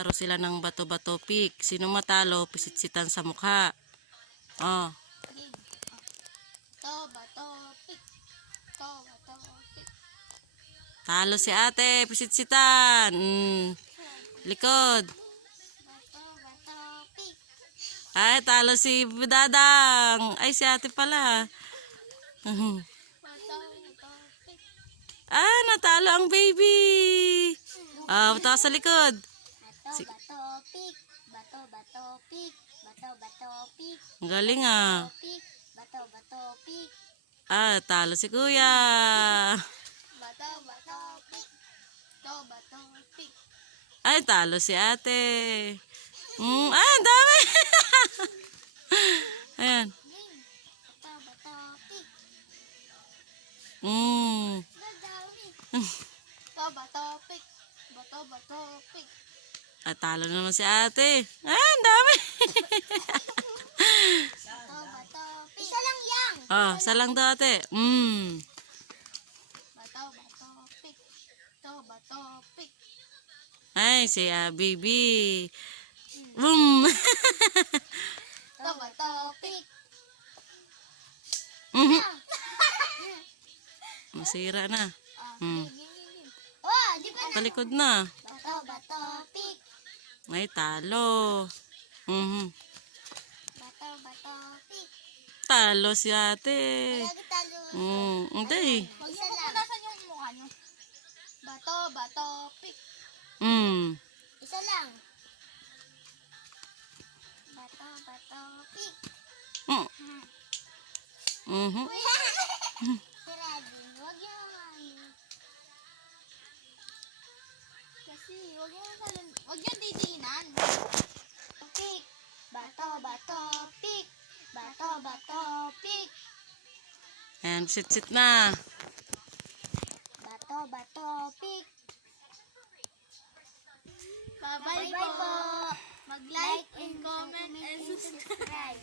Maglaro sila ng bato-bato pick. Sino matalo, pisit-sitan sa mukha. Oh. Bato, pick. Bato, pick. Talo si ate, pisit-sitan. Likod. Bato, pick. Ay, talo si Dadang. Ay, si ate pala. Bato, pick. Ah, natalo ang baby. Ah, bato sa likod. Bato, pick. Bato, pick. Bato, pick. Ang galing ah. Pick. Bato, pick. Ah, talo si kuya. Bato, pick. Bato, pick. Ay, talo si ate. Ang dami. Ayan. Bato, pick. Dadami. Bato, pick. Bato, pick. Ah, talo naman si ate. Ah, ang dami. Bato, pick. Isa lang yang. Oh, salang daw ate. Bato, pick. Bato, pick. Ay, si baby. Boom. Bato, pick. Masira na. Game. Oh, di ba? Talikod na. Bato, pick. Ay, talo. Bato, pick. Talo si ate. Lagi talo. Hindi. Huwag isa lang. Nasaan yung mukha nyo? Bato, pick. Isa lang. Bato, pick. Sarado. Huwag yung ano. Kasi huwag yung didiinan. Pick. Bato, pick. Bato, pick. Ayan, sit-sit na. Bato, pick. Bye-bye po. Mag-like and comment and subscribe.